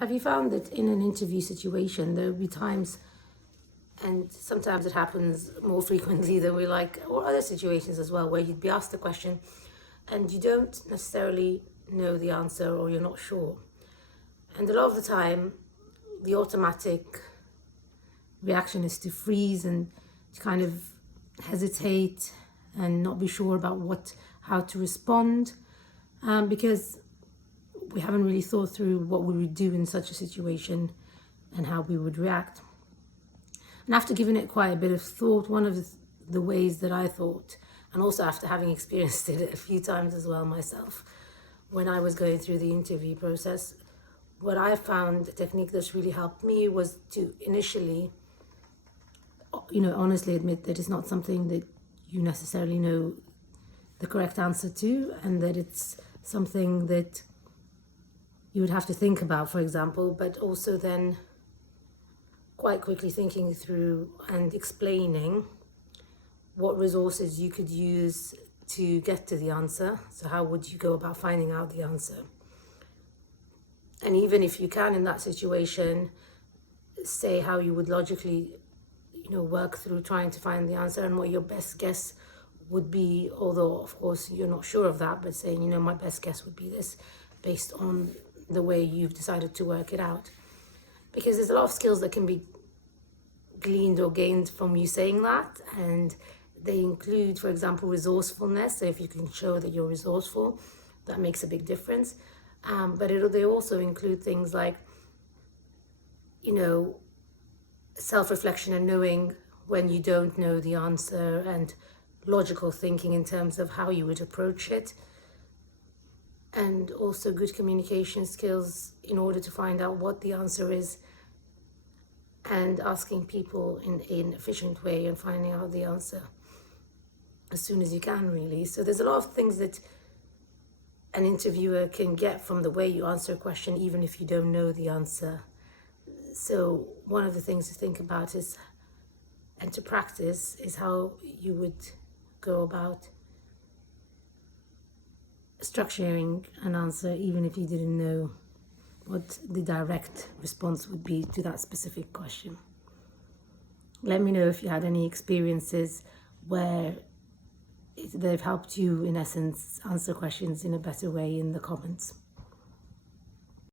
Have you found that in an interview situation, there will be times, and sometimes it happens more frequently than we like, or other situations as well, where you'd be asked a question and you don't necessarily know the answer or you're not sure. And a lot of the time, the automatic reaction is to freeze and to kind of hesitate and not be sure about how to respond, because we haven't really thought through what we would do in such a situation and how we would react. And after giving it quite a bit of thought, one of the ways that I thought, and also after having experienced it a few times as well myself, when I was going through the interview process, what I found a technique that's really helped me was to initially, honestly admit that it's not something that you necessarily know the correct answer to, and that it's something that you would have to think about, for example, but also then quite quickly thinking through and explaining what resources you could use to get to the answer. So how would you go about finding out the answer? And even if you can, in that situation, say how you would logically, work through trying to find the answer and what your best guess would be, although of course you're not sure of that, but saying, my best guess would be this based on the way you've decided to work it out. Because there's a lot of skills that can be gleaned or gained from you saying that, and they include, for example, resourcefulness. So if you can show that you're resourceful, that makes a big difference. But they also include things like, self-reflection and knowing when you don't know the answer, and logical thinking in terms of how you would approach it, and also good communication skills in order to find out what the answer is, and asking people in an efficient way and finding out the answer as soon as you can, really. So there's a lot of things that an interviewer can get from the way you answer a question, even if you don't know the answer. So one of the things to think about and to practice is how you would go about structuring an answer, even if you didn't know what the direct response would be to that specific question. Let me know if you had any experiences where they've helped you, in essence, answer questions in a better way in the comments.